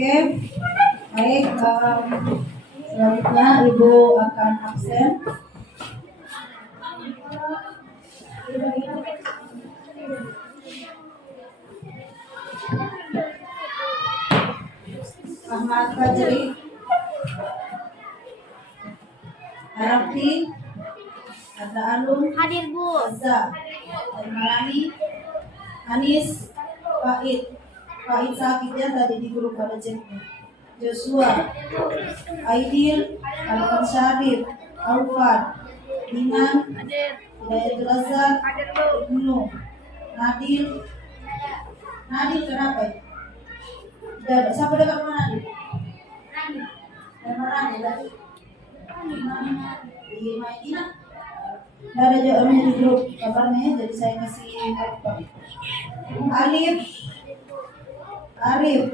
Oke, baik. Selanjutnya Ibu akan absen. Ahmad Fajri, Arafti, Ada Alum, Hadir Bu. Azza, Malani, Anis, Faid sakit ya tadi di grup pada ceknya. Joshua, Aidil, Alfan Syarif, Alfan, Dinan, Hidayatul Azhar, Ibnu, Nadil kenapa ya? Tidak, siapa dekat mana Nadil? Nadil tadi. Di Maidina. Tidak ada jawabannya di grup kabarnya, jadi saya kasih apa? Arif,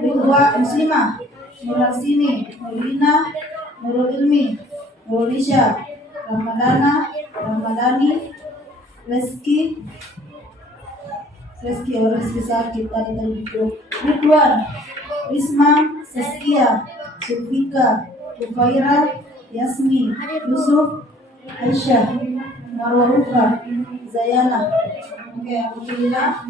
Ridwa Muslimah, Nurarsini, Nurina, Nurul Ilmi, Nurisha, Ramadani, Reski sakit tadi itu. Ridwan, Risma, Saskia, Sulfika, Ufaira, Yasmi, Yusuf, Aisyah, Marwarufa, Zayana. Oke, alhamdulillah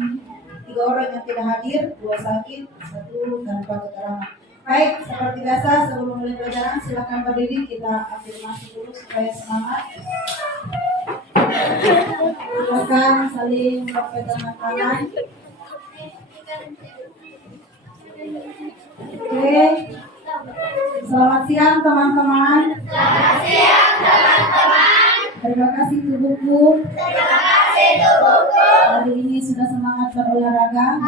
3 orang yang tidak hadir, 2 sakit, 1 tanpa keterangan. Baik, seperti biasa sebelum mulai pelajaran silakan berdiri, kita afirmasi dulu supaya semangat. Silakan saling berpegangan tangan. Oke. Selamat siang teman-teman. Terima kasih tubuhku. Hari ini sudah semangat berolahraga.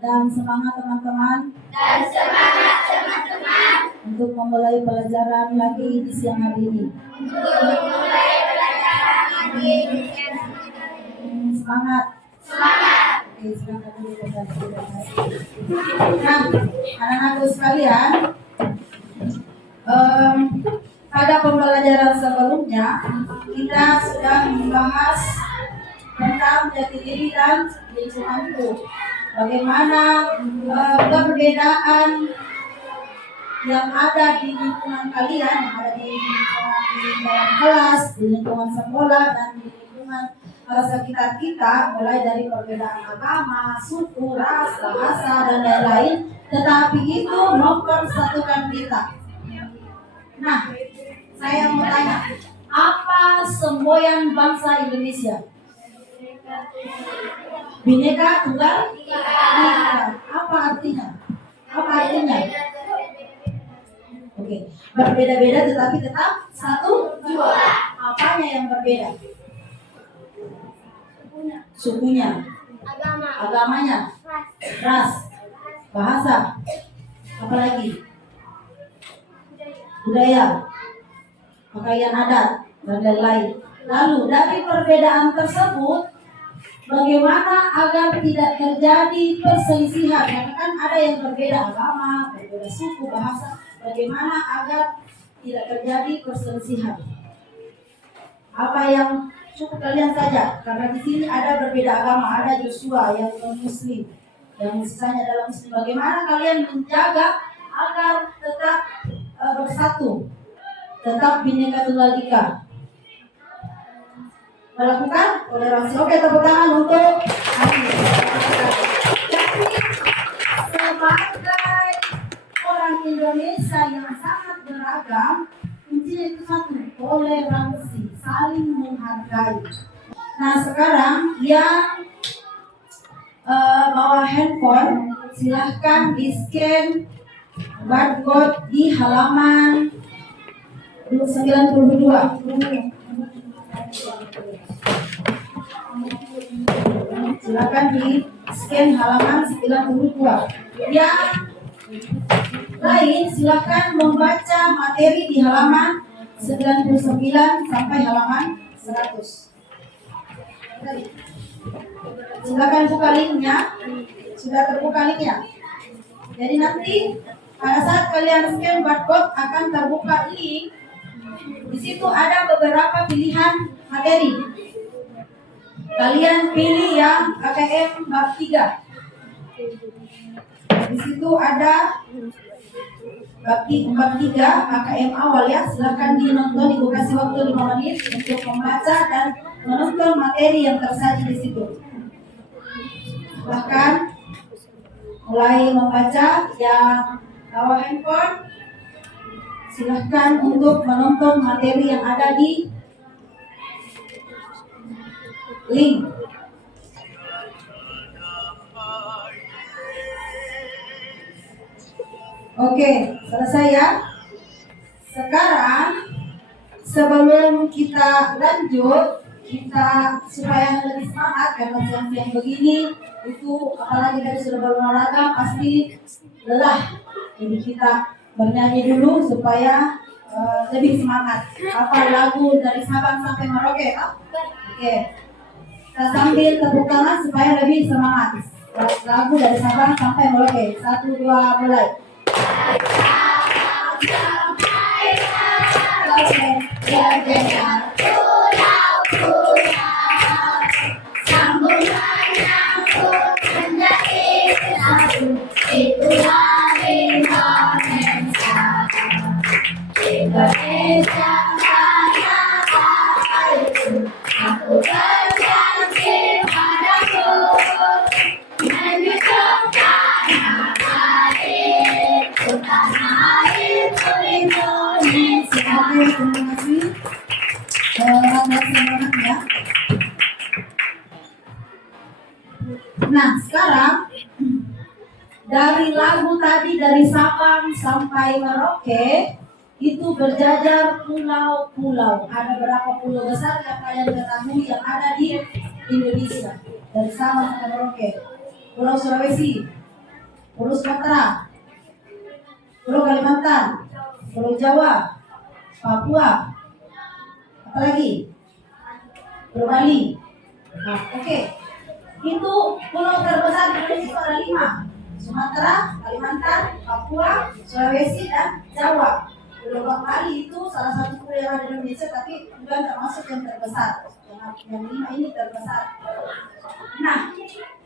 Dan semangat teman-teman. Untuk memulai pelajaran lagi di siang hari ini. Semangat. Oke, silakan dulu. Nah, anak-anakku sekalian, pada pembelajaran sebelumnya kita sudah membahas tentang jati diri dan lingkunganku. Bagaimana perbedaan yang ada di lingkungan kalian, yang ada di lingkungan di dalam kelas, di lingkungan sekolah, dan di lingkungan sekitar kita, mulai dari perbedaan agama, suku, ras, bahasa, dan lain-lain, tetapi itu mempersatukan kita. Nah, saya mau tanya, apa semboyan bangsa Indonesia? Bhinneka Tunggal Ika. Apa artinya? Oke, berbeda-beda tetapi tetap satu jua. Apanya yang berbeda? Sukunya, agamanya, ras, bahasa, apalagi? Budaya, pakaian adat, dan lain-lain. Lalu dari perbedaan tersebut, bagaimana agar tidak terjadi perselisihan? Karena kan ada yang berbeda agama, berbeda suku, bahasa. Bagaimana agar tidak terjadi perselisihan? Apa yang cukup kalian saja? Karena di sini ada berbeda agama, ada Joshua yang non-Muslim, yang sisanya adalah Muslim. Bagaimana kalian menjaga agar tetap bersatu, tetap Bhinneka Tunggal Ika? Melakukan toleransi. Oke, tepuk tangan untuk sebagai orang Indonesia yang sangat beragam, kuncinya itu satu, toleransi, saling menghargai. Nah, sekarang yang bawa handphone silahkan di-scan barcode di halaman 92. Silakan di-scan halaman 92. Yang lain silakan membaca materi di halaman 99 sampai halaman 100. Silakan buka linknya. Sudah terbuka linknya. Jadi nanti pada saat kalian scan barcode akan terbuka link. Di situ ada beberapa pilihan materi. Kalian pilih yang KKM bab 3. Di situ ada bab 3 KKM awal ya. Silakan dinonton, Ibu kasih waktu 5 menit untuk membaca dan menonton materi yang tersaji di situ. Silakan mulai membaca. Yang bawa handphone, silahkan untuk menonton materi yang ada di link. Oke, selesai ya. Sekarang sebelum kita lanjut, kita supaya lebih semangat karena siang-siang begini itu apalagi dari sudah berolahraga pasti lelah. Jadi kita bernyanyi dulu supaya lebih semangat. Apa lagu dari Sabang sampai Merauke? Oke. Kita sambil tepuk tangan supaya lebih semangat. Lagu dari Sabang sampai Merauke. 1, 2, mulai. Nah, sekarang dari lagu tadi dari Sabang sampai Merauke itu berjajar pulau-pulau. Ada berapa pulau besar yang kalian ketahui yang ada di Indonesia? Dari Sabang sampai Merauke. Pulau Sulawesi, Pulau Sumatera, Pulau Kalimantan, Pulau Jawa, Papua, apa lagi? Pulau Bali. Nah, oke. Itu pulau terbesar di Indonesia itu ada 5. Sumatera, Kalimantan, Papua, Sulawesi, dan Jawa. Pulau Bali itu salah satu pulau yang ada di Indonesia tapi bukan termasuk yang terbesar. Yang 5 ini terbesar. Nah,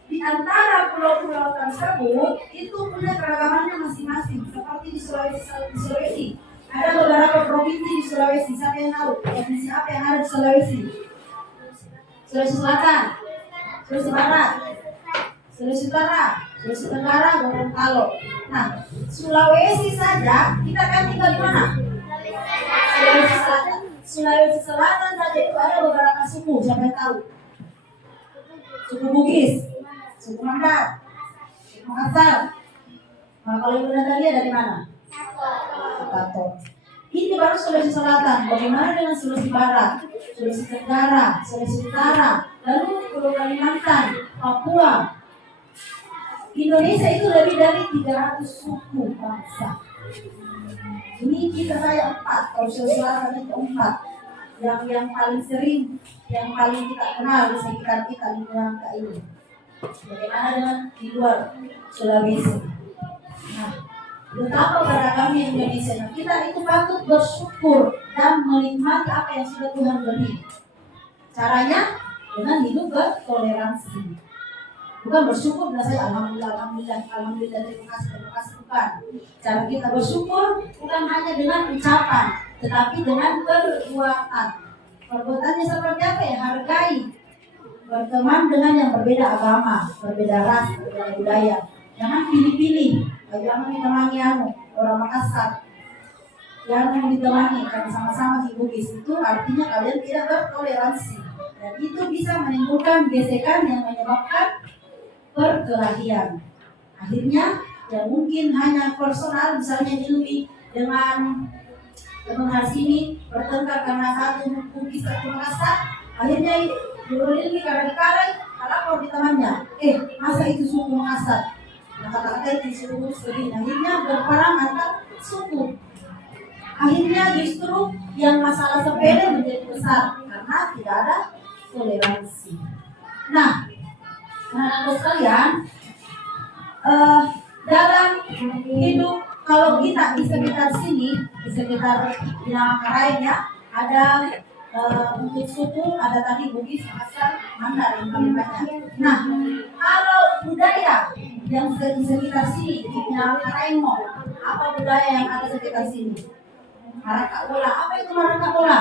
di antara pulau-pulau tersebut itu punya keragamannya masing-masing. Seperti di Sulawesi. Ada beberapa provinsi di Sulawesi. Siapa yang tahu provinsi apa yang ada di Sulawesi? Sulawesi Selatan, Sulawesi Barat, Sulawesi Utara, Sulawesi Tenggara, Gorontalo. Nah, Sulawesi saja kita kan tinggal di mana? Sulawesi Selatan. Sulawesi Selatan saja itu ada beberapa suku. Siapa yang tahu? Suku Bugis, suku Mandar, suku Makassar. Nah, kalau Ibu Natalia dari mana? Tato. Ini baru Sulawesi Selatan. Bagaimana dengan Sulawesi Barat, Sulawesi Tenggara, Sulawesi Utara, lalu Pulau Kalimantan, Papua? Indonesia itu lebih dari 300 suku bangsa. Ini kita saya 4. Kalau Sulawesi Selatan itu 4. Yang paling sering, yang paling kita kenal di sekitar kita lingkungan kita ini. Bagaimana dengan di luar Sulawesi? Nah, betapa beragamnya Indonesia. Nah, kita itu patut bersyukur dan menikmati apa yang sudah Tuhan beri. Caranya dengan hidup bertoleransi. Bukan bersyukur dan saya alhamdulillah, terima kasih bukan. Cara kita bersyukur bukan hanya dengan ucapan, tetapi dengan perbuatan. Perbuatannya seperti apa ya? Hargai, berteman dengan yang berbeda agama, berbeda ras, berbeda budaya. Jangan pilih-pilih. Jangan ditemani orang Makassar. Jangan ditemani karena sama-sama di Bugis. Itu artinya kalian tidak bertoleransi. Dan itu bisa menimbulkan gesekan yang menyebabkan perkelahian. Akhirnya ya mungkin hanya personal, misalnya Ilmi dengan teman Harsini bertengkar karena satu Bugis satu Makassar. Akhirnya Ilmi karena dikarai, lapor di temannya. Masa itu suku Makassar? Kata-kata itu suku sedih. Akhirnya berperang antar suku. Akhirnya justru yang masalah sepele menjadi besar karena tidak ada toleransi. Nah, anak-anak sekalian, dalam hidup kalau kita di sekitar sini, di sekitar Pinang Manggarai ya, ada Untuk suku ada tadi Bugis, Makassar, Mandar yang paling banyak. Nah, kalau budaya yang di sekitar sini, yang Karaengmo, apa budaya yang ada sekitar sini? Maraka bola. Apa itu maraka bola?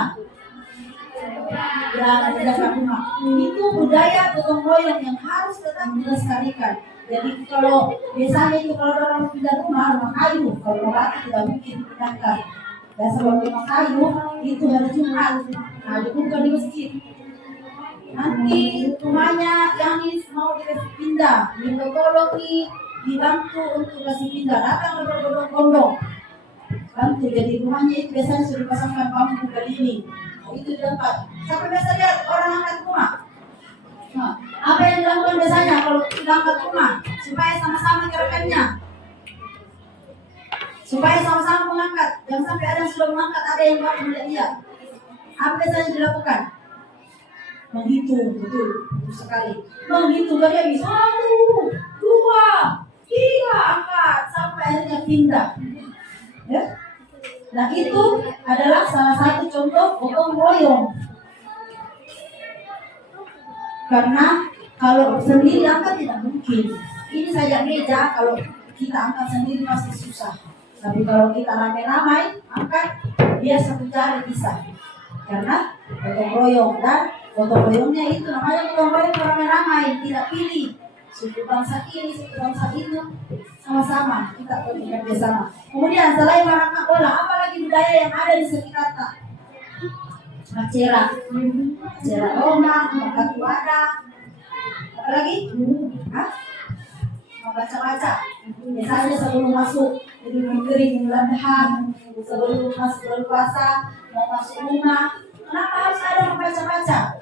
Ya, tidak rumah. Itu budaya gotong royong yang harus tetap dilestarikan. Jadi kalau biasanya itu kalau orang pindah rumah kayu, kalau batu tidak mungkin dipindahkan. Dan sebelum rumah kayu itu hari Jumat, nah dibuka di masjid. Nanti rumahnya yang mau dipindah, minta tolong dibantu untuk kasih pindah. Datang berbondong-bondong, bantu. Jadi rumahnya itu biasanya sudah dipasangkan bambu keliling. Itu tempat. Sampai biasa lihat orang angkat rumah. Nah, apa yang dilakukan biasanya kalau sudah angkat rumah supaya sama-sama gerakannya, supaya sama-sama mengangkat. Jangan sampai ada yang sudah mengangkat, ada yang baru melihat dia. Apa biasanya dilakukan? Menghitung, betul sekali. Menghitung dari habis 1, 2, 3 angkat sampai akhirnya pindah. Ya. Nah itu adalah salah satu contoh gotong royong. Karena kalau sendiri angkat tidak mungkin. Ini saja meja kalau kita angkat sendiri pasti susah. Tapi kalau kita ramai-ramai angkat, dia satu jari bisa. Karena gotong royong, dan gotong royongnya itu namanya gotong royong ramai-ramai, tidak pilih suku bangsa ini, suku bangsa itu, sama-sama kita bekerja sama. Kemudian selain maraka bola, apa lagi budaya yang ada di sekitar kita? Macera Roma, Makatu ada. Apa lagi? Membaca-baca. Biasanya sebelum masuk jadi kering ladahan, sebelum masuk berpuasa, mau masuk rumah. Kenapa harus ada membaca-baca?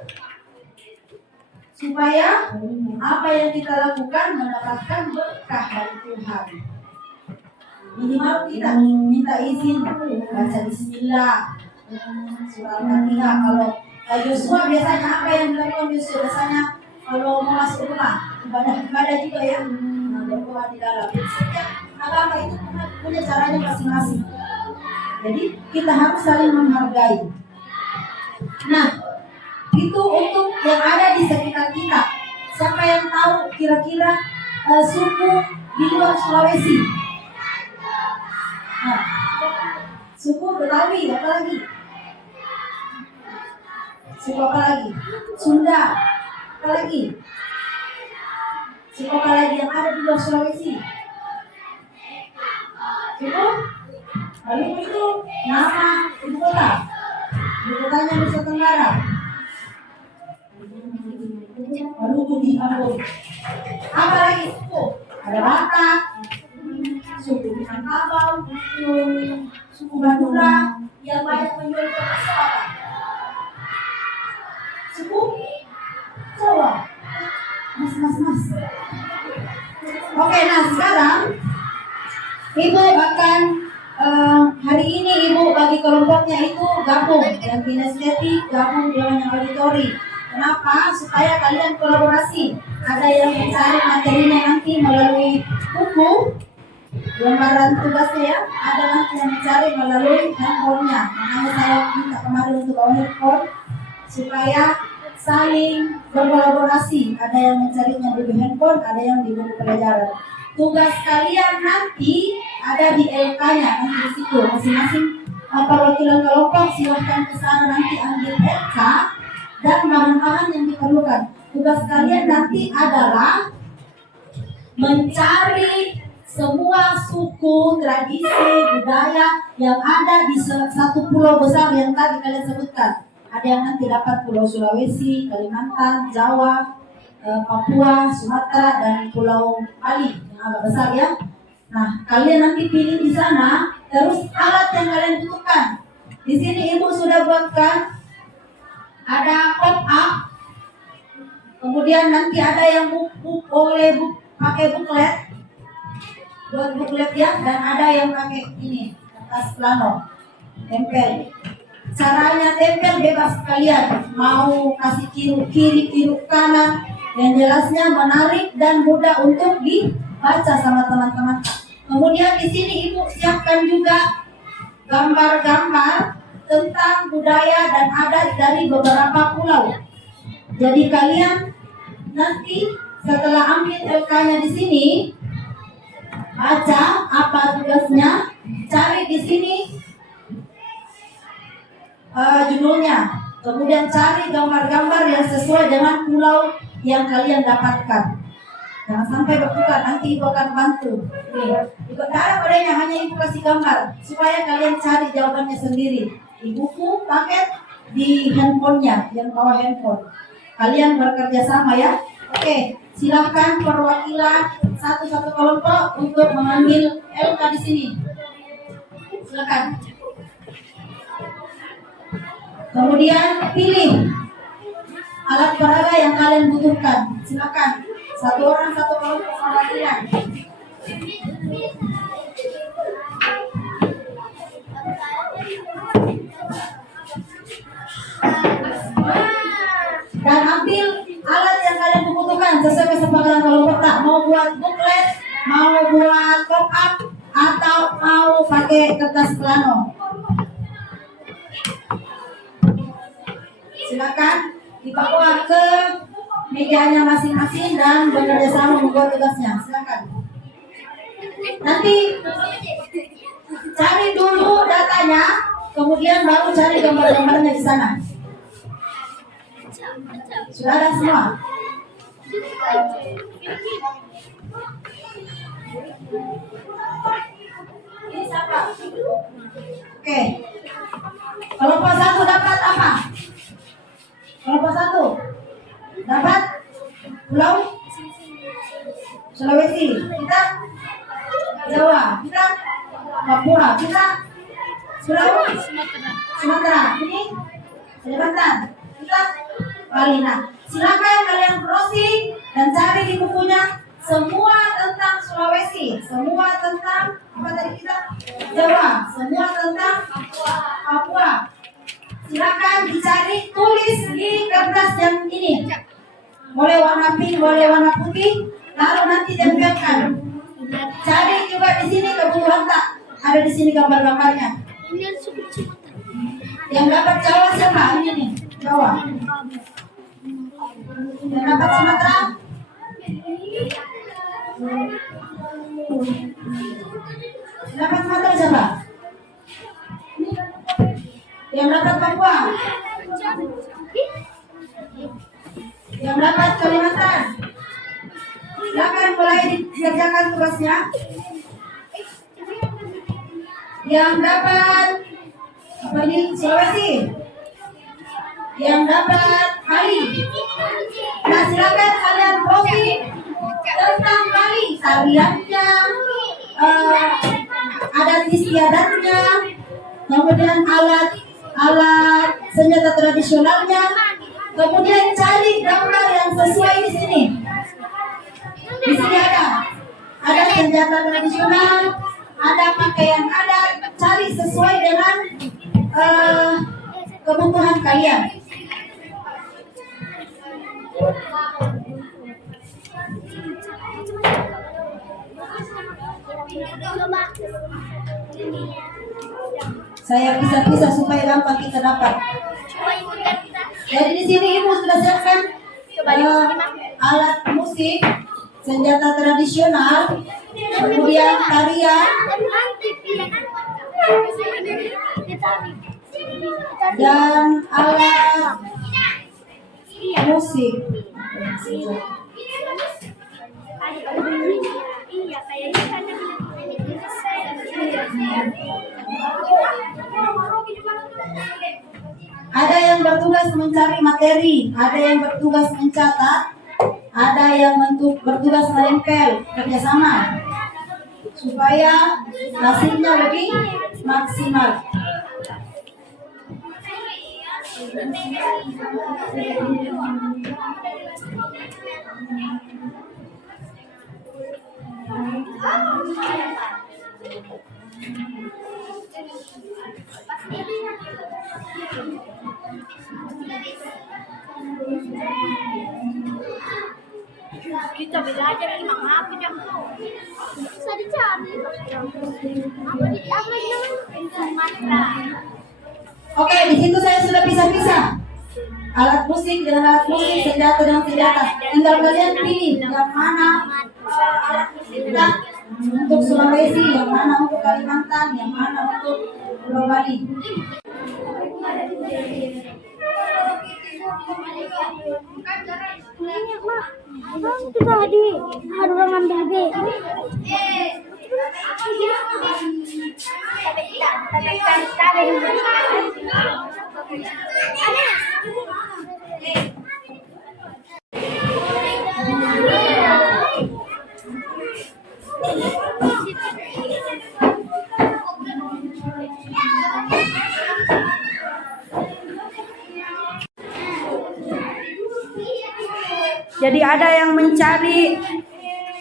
Supaya apa yang kita lakukan mendapatkan berkah dari Tuhan. Minimal kita minta izin baca Bismillah, surah Al-Fatihah. Kalau Yosua biasanya apa yang dilakukan Yosua? Biasanya kalau mau masuk rumah ibadah juga ya, berdoa di dalam. Setiap agama itu punya caranya masing-masing. Jadi kita harus saling menghargai. Nah, itu untuk yang ada di sekitar kita. Siapa yang tahu kira-kira suku di luar Sulawesi? Nah, suku Betawi, apa lagi? Suku apa lagi? Sunda, apa lagi? Suku apa lagi yang ada di luar Sulawesi? Suku? Lalu itu nama ibu kota. Ibu kotanya Nusa Tenggara. Maluku di Ambon. Apa lagi suku? Ada Batak, suku Minangkabau, suku Madura yang banyak menjual beras apa? Suku Jawa. Mas. Oke, nah sekarang Ibu akan hari ini Ibu bagi kelompoknya itu gabung, yang kinestetik gabung dengan yang auditori. Kenapa? Supaya kalian kolaborasi. Ada yang mencari materinya nanti melalui buku, lembaran tugasnya ya. Ada nanti yang mencari melalui handphonenya. Makanya saya minta kemarin untuk bawa handphone supaya saling berkolaborasi. Ada yang mencarinya di handphone, ada yang di buku pelajaran. Tugas kalian nanti ada di LK-nya, nanti di situ masing-masing perwakilan kelompok silahkan ke sana nanti ambil LK dan bahan-bahan yang diperlukan. Tugas kalian nanti adalah mencari semua suku, tradisi, budaya yang ada di satu pulau besar yang tadi kalian sebutkan. Ada yang nanti dapat Pulau Sulawesi, Kalimantan, Jawa, Papua, Sumatera, dan Pulau Bali yang agak besar ya. Nah, kalian nanti pilih di sana. Terus alat yang kalian butuhkan. Di sini Ibu sudah buatkan. Ada pop-up. Kemudian nanti ada yang pakai buklet. Buat buklet ya. Dan ada yang pakai ini, kertas plano. Tempel. Caranya tempel bebas kalian. Mau kasih kiri, kanan. Yang jelasnya menarik dan mudah untuk dibaca sama teman-teman. Kemudian di sini Ibu siapkan juga gambar-gambar tentang budaya dan adat dari beberapa pulau. Jadi kalian nanti setelah ambil LK-nya di sini, baca apa tugasnya, cari di sini judulnya, kemudian cari gambar-gambar yang sesuai dengan pulau yang kalian dapatkan. Jangan sampai bertukar, nanti ibu akan bantu. Ikut cara padanya, hanya ibu kasih gambar supaya kalian cari jawabannya sendiri di buku, paket, di handphonenya, yang bawa handphone. Kalian bekerja sama ya. Oke, silakan perwakilan satu-satu kelompok untuk mengambil LK di sini. Silakan. Kemudian pilih alat peraga yang kalian butuhkan. Silakan. Satu orang satu kelompok perwakilan. Dan ambil alat yang kalian butuhkan sesuai kesepakatan kelompok. Tak mau buat booklet, mau buat pop up, atau mau pakai kertas plano. Silakan dibawa ke mejanya masing-masing dan bekerja sama membuat tugasnya. Silakan. Nanti cari dulu datanya, kemudian baru cari gambar-gambarnya di sana. Sudah ada semua? Ini siapa? Oke. Kelompok satu dapat apa? Kelompok satu dapat Pulau Sulawesi, kita Jawa, kita Papua, kita Pulau Sumatera, ini Kalimantan, kita Bali. Nah, silakan kalian browsing dan cari di bukunya semua tentang Sulawesi, semua tentang apa tadi kita Jawa, semua tentang Papua. Silakan dicari, tulis di kertas yang ini. Boleh warna pink, boleh warna putih, lalu nanti tempelkan. Cari juga di sini kebutuhan tak? Ada di sini gambar-gambarnya. Yang dapat Jawa siapa? Ini nih, Jawa. Yang dapat Sumatera? Dapat Sumatera siapa? Yang dapat Papua? Yang dapat Kalimantan? Silakan mulai dikerjakan tugasnya. Yang dapat apa ini? Sulawesi? Yang dapat Bali? Nah, silakan kalian browsing tentang Bali, tariannya, adat istiadatnya, kemudian alat senjata tradisionalnya, kemudian cari gambar yang sesuai di sini. Di sini ada senjata tradisional, ada pakaian adat, cari sesuai dengan kebutuhan kalian. Saya pisah-pisah supaya gampang kita dapat. Jadi di sini ibu sudah siapkan alat musik, senjata tradisional, kemudian tarian, dan alat musik. Ada yang bertugas mencari materi, ada yang bertugas mencatat, ada yang bertugas menempel, kerjasama supaya hasilnya lebih maksimal. Kita belajar di mana jam tuh? Bisa dicari. Apa di Sumatera? Oke, di situ saya sudah pisah-pisah. Alat musik dengan alat musik, senjata dengan senjata. Tinggal kalian pilih yang mana alat musik kita untuk Sulawesi, yang mana untuk Kalimantan, yang mana untuk Pulau Bali. Itu tadi ada orang ambil B. Jadi ada yang mencari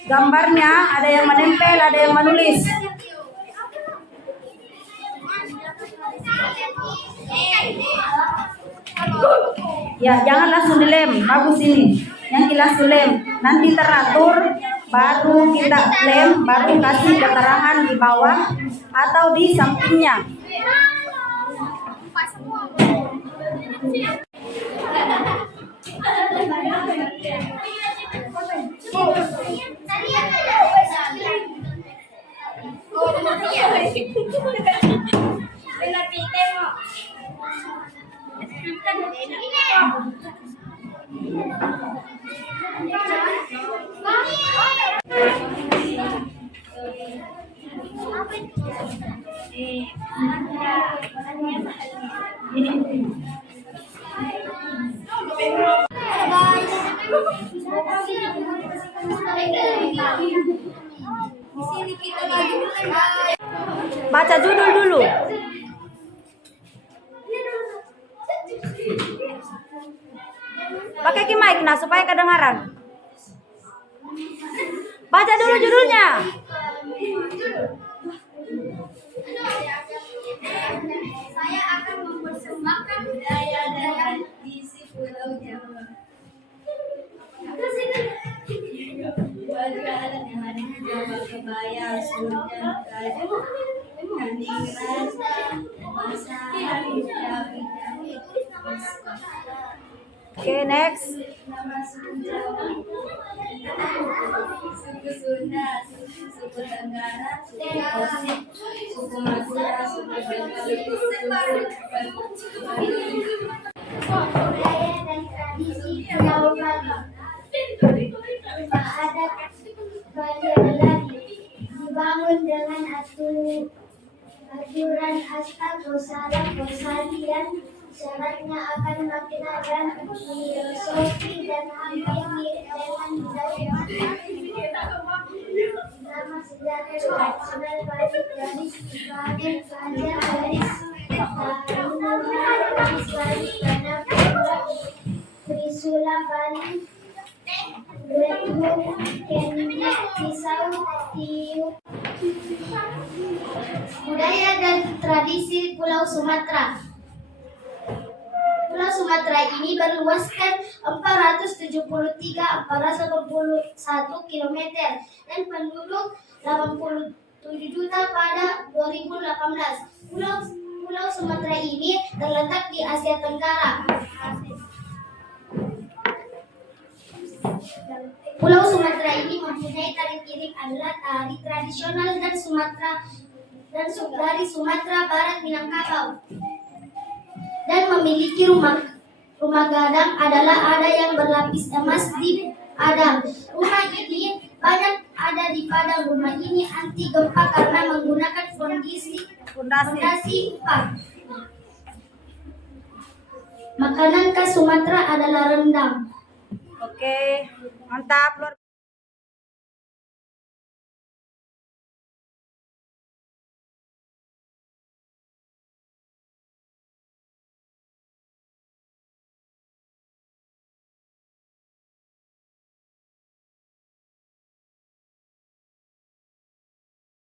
gambarnya, ada yang menempel, ada yang menulis. Ya, jangan langsung dilem, bagus ini. Yang langsung lem, nanti teratur, baru kita lem, baru kasih keterangan di bawah atau di sampingnya. Baca judul dulu. Pakai mic nah supaya kedengaran. Baca dulu judulnya. Saya akan mempersembahkan daya-daya gizi Pulau Jawa. Baju adat yang ada di Jawa, kebaya, surga, kaju, kaning rasa, masak, jawi-jawi, Oke, next. nama suku Jawa, suku Sunda, suku Tenggara, suku Osing, suku Madura, suku Bengkali, suku budaya dan tradisi Pulau Bali. Rumah adat Bali adalah dibangun dengan aturan asal Gosala Gosalian. Syaratnya akan makna dan filosofi dan hampir mirip dengan budaya nama sejarah tradisional Bali dari sebagai pelajar dari Bali pada Trisula Bali Redwood Kendi Pisau Tiup. Budaya dan tradisi Pulau Sumatera. Pulau Sumatera ini berluaskan 473.481 km dan penduduk 87 juta pada 2018. Pulau Sumatera ini terletak di Asia Tenggara. Pulau Sumatera ini mempunyai tari piring adalah tari tradisional dan dari Sumatera Barat Minangkabau. Dan memiliki rumah gadang adalah ada yang berlapis emas di Padang. Rumah ini banyak ada di Padang. Rumah ini anti gempa karena menggunakan fondasi 4. Makanan khas Sumatera adalah rendang. Oke, mantap.